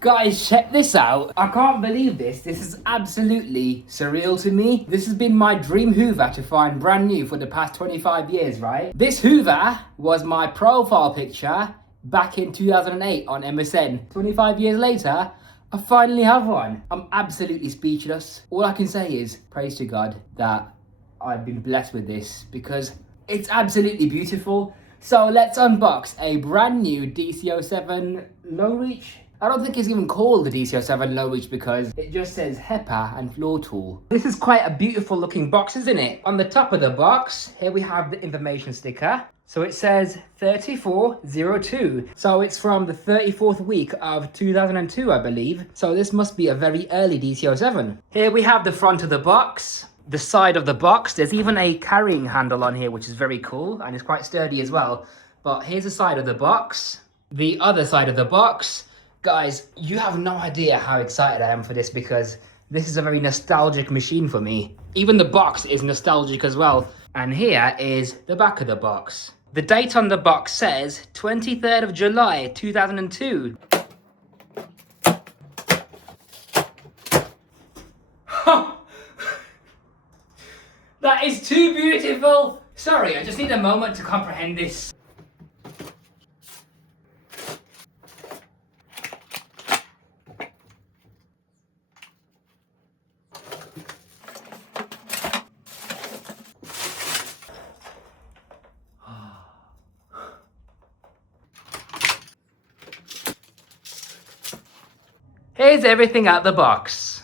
Guys, check this out. I can't believe this. This is absolutely surreal to me. This has been my dream Hoover to find brand new for the past 25 years, right? This Hoover was my profile picture back in 2008 on MSN. 25 years later, I finally have one. I'm absolutely speechless. All I can say is praise to God that I've been blessed with this because it's absolutely beautiful. So let's unbox a brand new DC07 low reach. I don't think it's even called the DC07 low reach because it just says HEPA and Floortool. This is quite a beautiful looking box, isn't it? On the top of the box, here we have the information sticker. So it says 3402. So it's from the 34th week of 2002, I believe. So this must be a very early DC07. Here we have the front of the box. The side of the box, there's even a carrying handle on here, which is very cool and it's quite sturdy as well. But here's the side of the box. The other side of the box. Guys, you have no idea how excited I am for this because this is a very nostalgic machine for me. Even the box is nostalgic as well. And here is the back of the box. The date on the box says 23rd of July 2002. That is too beautiful. Sorry, I just need a moment to comprehend this. Here's everything out the box.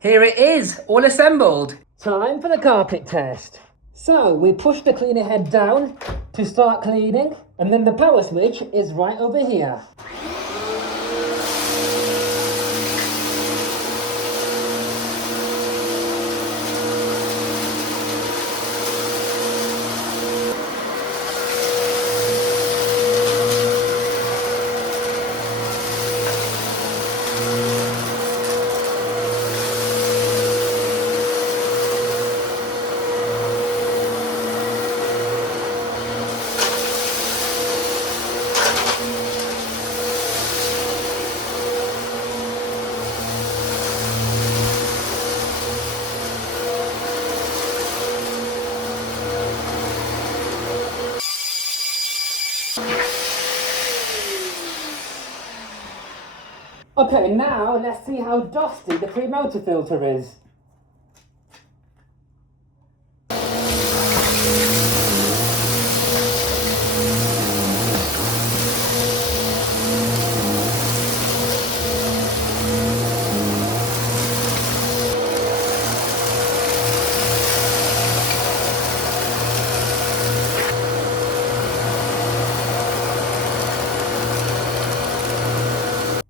Here it is, all assembled. Time for the carpet test. So we push the cleaner head down to start cleaning, and then the power switch is right over here. Okay, now let's see how dusty the pre-motor filter is.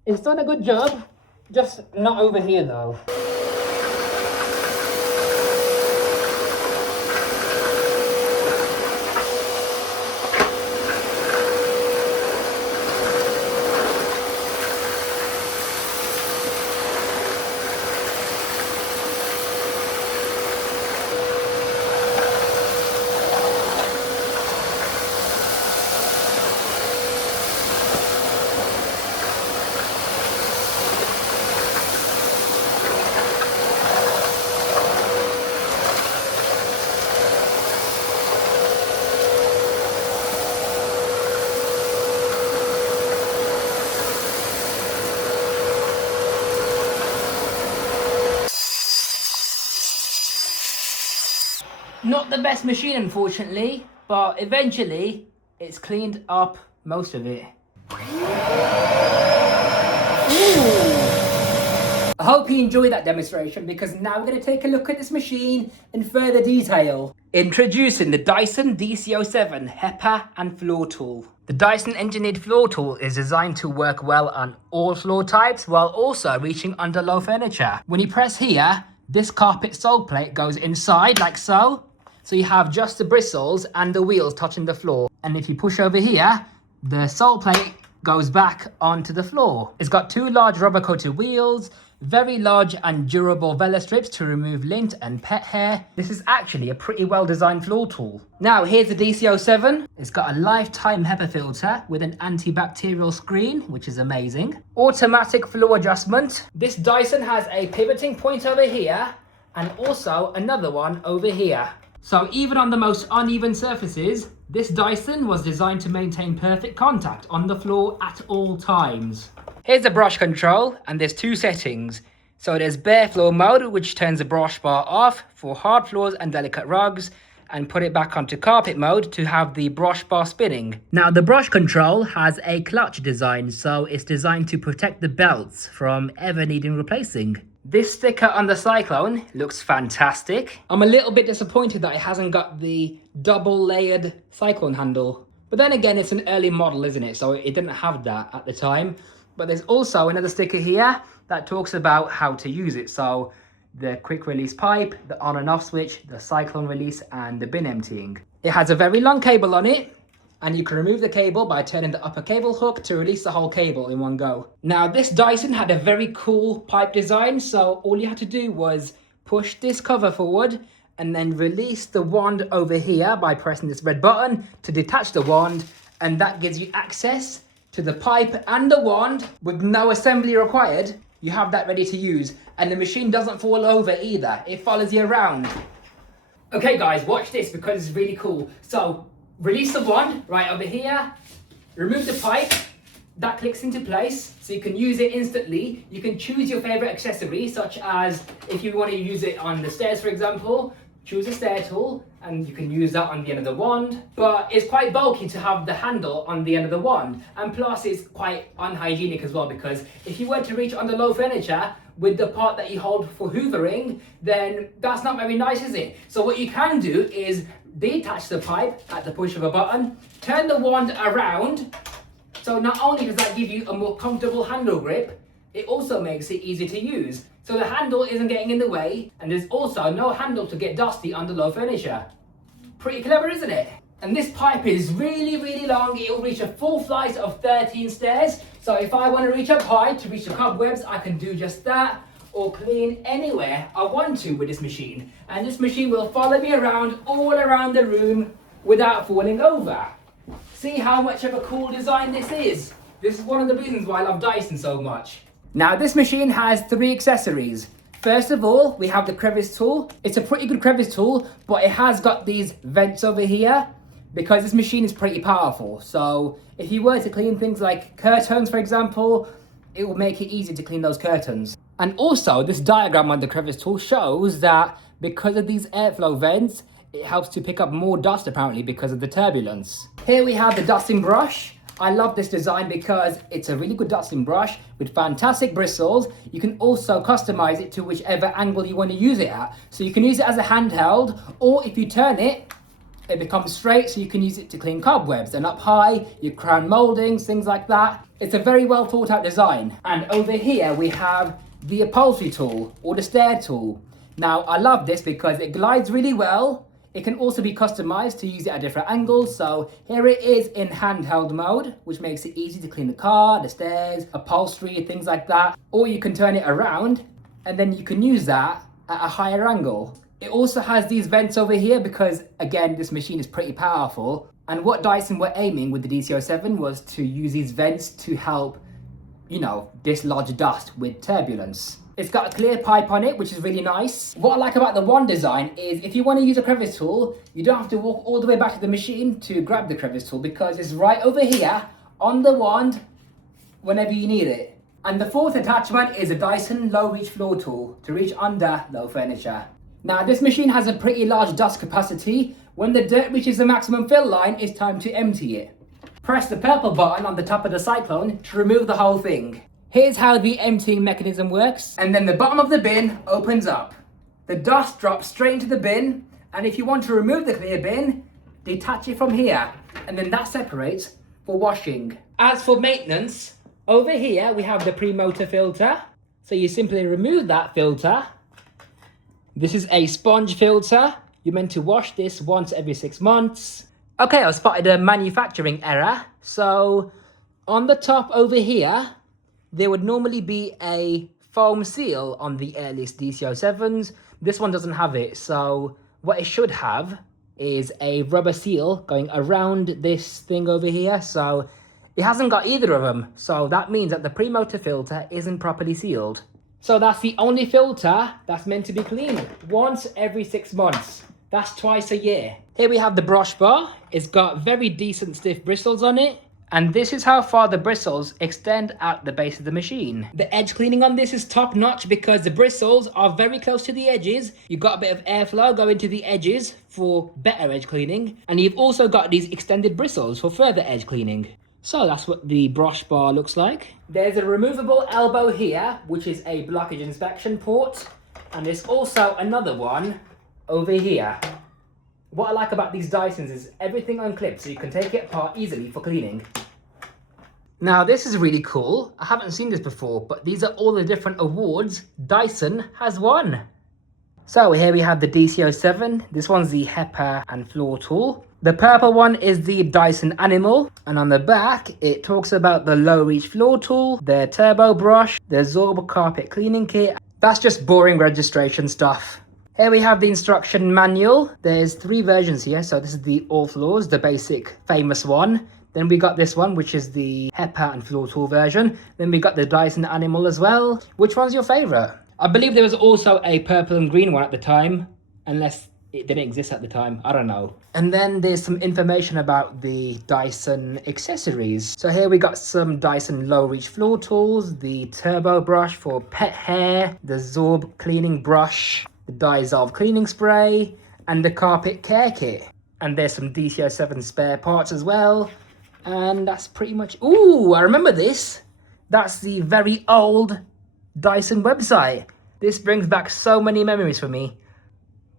It's done a good job, just not over here though. Not the best machine, unfortunately, but eventually it's cleaned up most of it. I hope you enjoyed that demonstration because now we're going to take a look at this machine in further detail. Introducing the Dyson DC07 HEPA and Floortool. The Dyson engineered floor tool is designed to work well on all floor types while also reaching under low furniture. When you press here, this carpet sole plate goes inside like so. So you have just the bristles and the wheels touching the floor. And if you push over here, the sole plate goes back onto the floor. It's got two large rubber coated wheels, Very large and durable vela strips to remove lint and pet hair. This is actually a pretty well designed floor tool. Now here's the DC07. It's got a lifetime HEPA filter with an antibacterial screen, which is amazing. Automatic floor adjustment. This Dyson has a pivoting point over here and also another one over here. So even on the most uneven surfaces, this Dyson was designed to maintain perfect contact on the floor at all times. Here's the brush control, and there's two settings. So there's bare floor mode, which turns the brush bar off for hard floors and delicate rugs, and put it back onto carpet mode to have the brush bar spinning. Now the brush control has a clutch design, so it's designed to protect the belts from ever needing replacing. This sticker on the Cyclone looks fantastic. I'm a little bit disappointed that it hasn't got the double layered Cyclone handle. But then again, it's an early model, isn't it? So it didn't have that at the time. But there's also another sticker here that talks about how to use it. So the quick release pipe, the on and off switch, the Cyclone release, and the bin emptying. It has a very long cable on it, and you can remove the cable by turning the upper cable hook to release the whole cable in one go. Now this Dyson had a very cool pipe design, so all you had to do was push this cover forward and then release the wand over here by pressing this red button to detach the wand, and that gives you access to the pipe and the wand with no assembly required. You have that ready to use, and the machine doesn't fall over either. It follows you around. Okay guys, watch this because it's really cool. So release the wand right over here, remove the pipe, that clicks into place so you can use it instantly. You can choose your favorite accessory, such as if you want to use it on the stairs, for example, choose a stair tool and you can use that on the end of the wand. But it's quite bulky to have the handle on the end of the wand, and plus it's quite unhygienic as well, because if you were to reach under low furniture with the part that you hold for hoovering, then that's not very nice, is it? So what you can do is detach the pipe at the push of a button, turn the wand around, so not only does that give you a more comfortable handle grip, it also makes it easy to use. So the handle isn't getting in the way, and there's also no handle to get dusty under low furniture. Pretty clever, isn't it? And this pipe is really, really long. It will reach a full flight of 13 stairs. So if I want to reach up high to reach the cobwebs, I can do just that, or clean anywhere I want to with this machine. And this machine will follow me around all around the room without falling over. See how much of a cool design this is. This is one of the reasons why I love Dyson so much. Now this machine has 3 accessories. First of all, we have the crevice tool. It's a pretty good crevice tool, but it has got these vents over here because this machine is pretty powerful. So if you were to clean things like curtains, for example, it will make it easy to clean those curtains. And also this diagram on the crevice tool shows that because of these airflow vents, it helps to pick up more dust apparently because of the turbulence. Here we have the dusting brush. I love this design because it's a really good dusting brush with fantastic bristles. You can also customize it to whichever angle you want to use it at. So you can use it as a handheld, or if you turn it, it becomes straight, so you can use it to clean cobwebs. And up high, you crown moldings, things like that. It's a very well thought out design. And over here we have the upholstery tool or the stair tool. Now I love this because it glides really well. It can also be customized to use it at different angles. So here it is in handheld mode, which makes it easy to clean the car, the stairs, upholstery, things like that. Or you can turn it around and then you can use that at a higher angle. It also has these vents over here because, again, this machine is pretty powerful. And what Dyson were aiming with the DC07 was to use these vents to help, dislodge dust with turbulence. It's got a clear pipe on it, which is really nice. What I like about the wand design is if you want to use a crevice tool, you don't have to walk all the way back to the machine to grab the crevice tool because it's right over here on the wand whenever you need it. And the fourth attachment is a Dyson low reach floor tool to reach under low furniture. Now this machine has a pretty large dust capacity. When the dirt reaches the maximum fill line, it's time to empty it. Press the purple button on the top of the Cyclone to remove the whole thing. Here's how the emptying mechanism works, and then the bottom of the bin opens up. The dust drops straight into the bin, and if you want to remove the clear bin, detach it from here, and then that separates for washing. As for maintenance, over here we have the pre-motor filter. So you simply remove that filter. This is a sponge filter. You're meant to wash this once every 6 months. Okay, I've spotted a manufacturing error. So on the top over here, there would normally be a foam seal on the earliest DC07s. This one doesn't have it, so what it should have is a rubber seal going around this thing over here. So it hasn't got either of them. So that means that the pre-motor filter isn't properly sealed. So that's the only filter that's meant to be cleaned once every 6 months. That's twice a year. Here we have the brush bar. It's got very decent stiff bristles on it. And this is how far the bristles extend at the base of the machine. The edge cleaning on this is top notch because the bristles are very close to the edges. You've got a bit of airflow going to the edges for better edge cleaning. And you've also got these extended bristles for further edge cleaning. So that's what the brush bar looks like. There's a removable elbow here, which is a blockage inspection port. And there's also another one over here. What I like about these Dysons is everything unclips, so you can take it apart easily for cleaning. Now this is really cool. I haven't seen this before, but these are all the different awards Dyson has won. So here we have the DC07. This one's the HEPA and Floortool. The purple one is the Dyson Animal. And on the back, it talks about the low reach floor tool, the turbo brush, the Zorb carpet cleaning kit. That's just boring registration stuff. Here we have the instruction manual. There's 3 versions here. So this is the All Floors, the basic famous one. Then we got this one, which is the HEPA and Floortool version. Then we got the Dyson Animal as well. Which one's your favorite? I believe there was also a purple and green one at the time, unless it didn't exist at the time. I don't know. And then there's some information about the Dyson accessories. So here we got some Dyson low reach floor tools, the turbo brush for pet hair, the Zorb cleaning brush, the Dissolve cleaning spray, and the carpet care kit. And there's some DC07 spare parts as well. And that's pretty much... Ooh, I remember this. That's the very old Dyson website. This brings back so many memories for me.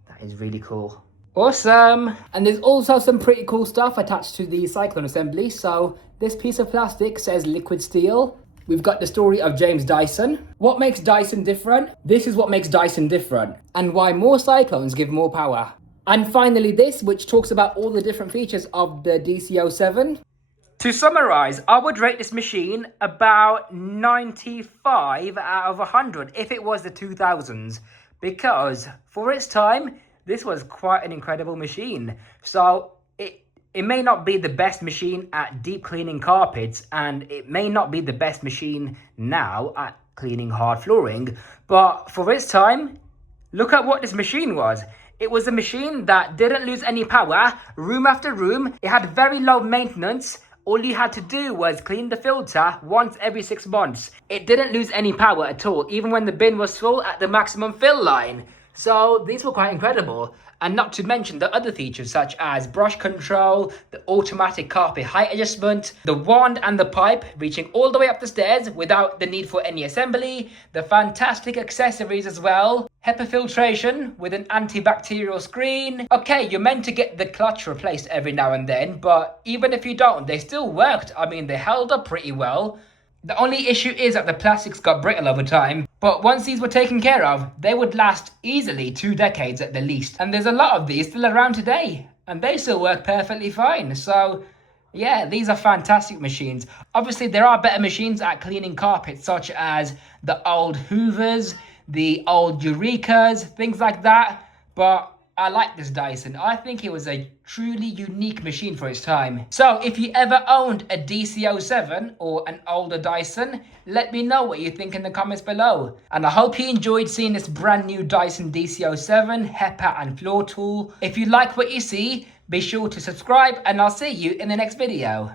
That is really cool. Awesome. And there's also some pretty cool stuff attached to the cyclone assembly. So this piece of plastic says liquid steel. We've got the story of James Dyson. What makes Dyson different? This is what makes Dyson different, and why more cyclones give more power. And finally this, which talks about all the different features of the DC07. To summarize, I would rate this machine about 95 out of 100 if it was the 2000s, because for its time, this was quite an incredible machine. So it may not be the best machine at deep cleaning carpets, and it may not be the best machine now at cleaning hard flooring, but for its time, look at what this machine was. It was a machine that didn't lose any power, room after room. It had very low maintenance. All you had to do was clean the filter once every 6 months. It didn't lose any power at all, even when the bin was full at the maximum fill line. So these were quite incredible. And not to mention the other features such as brush control, the automatic carpet height adjustment, the wand and the pipe reaching all the way up the stairs without the need for any assembly, the fantastic accessories as well, HEPA filtration with an antibacterial screen. Okay, you're meant to get the clutch replaced every now and then, but even if you don't, they still worked. I mean, they held up pretty well. The only issue is that the plastics got brittle over time, but once these were taken care of, they would last easily 2 decades at the least. And there's a lot of these still around today, and they still work perfectly fine. So yeah, these are fantastic machines. Obviously, there are better machines at cleaning carpets, such as the old Hoovers, the old Eurekas, things like that. But I like this Dyson. I think it was a truly unique machine for its time. So if you ever owned a DC07 or an older Dyson, let me know what you think in the comments below. And I hope you enjoyed seeing this brand new Dyson DC07 HEPA and Floortool. If you like what you see, be sure to subscribe, and I'll see you in the next video.